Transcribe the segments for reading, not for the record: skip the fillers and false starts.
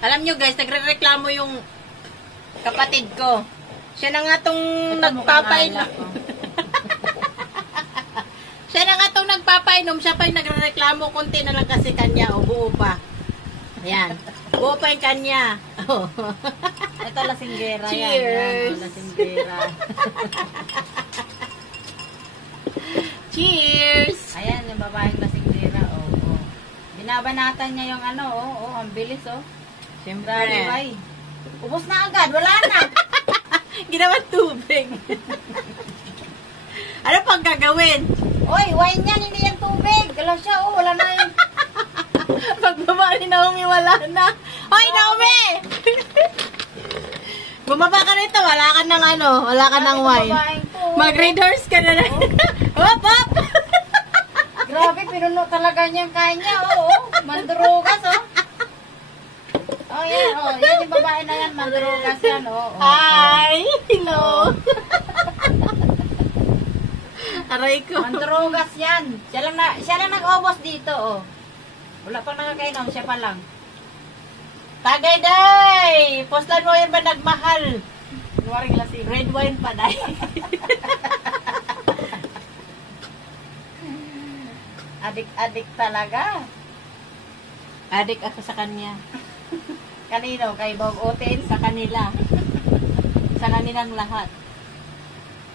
Alam nyo guys, nagre-reklamo yung kapatid ko. Siya na nga tong nagpapainom. Siya na nga tong nagpapainom. Siya pa yung nagre-reklamo. Kunti na lang kasi kanya. O, buo pa. Ayan. Buo pa yung kanya. Oh. Ito lasinggera. Cheers! Yan, lasinggera. Cheers! Ayan, yung babaeng lasinggera. Oh. Binabanatan niya yung ano. Ang bilis oh. Siyempre. Ay. Ubus na agad. Wala na. Ginawa tubig. Ano pang gagawin? Oy, wine yan. Hindi yan tubig. Galaw siya. Oh, wala na yun. Pagbaba ni Naomi, wala na. Hoy, Naomi! Bumaba ka rito. Wala ka ng ano. Wala ka ng wine. Mag-red horse ka na. Hop, hop! Grabe, pinuno talaga niyang kanya. Oo. Mandrugas, oh. Oh, yan. Oh, yan yung babae na yan. Mandrugas yan. Oh. Hi! Hello! Aray ko. Mandrugas yan. Siya lang nag-obos dito, oh. Wala pang nakakainom, siya pa lang. Tagay, day! Postan mo yan ba nagmahal? Waring lasing. Red wine pa, day. Adik talaga. Adik ako sa kanya. Kanino? Kay Bog Oten? Sa kanila. Sa kanilang lahat.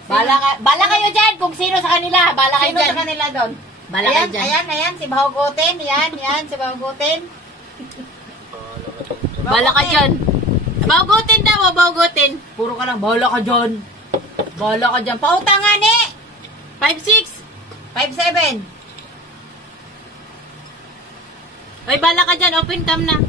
Bala kayo dyan kung sino sa kanila. Bala kayo Sino dyan. sa kanila doon? Bala kayo dyan. Ayan, si Bahugoten. Yan, si Bahugoten. Bala ka dyan. Baugutin daw, baugutin. Puro ka lang, bahala ka dyan. Bahala ka dyan. Pautangan eh! 5-6. 5-7. Oy, bala ka dyan. Open cam na.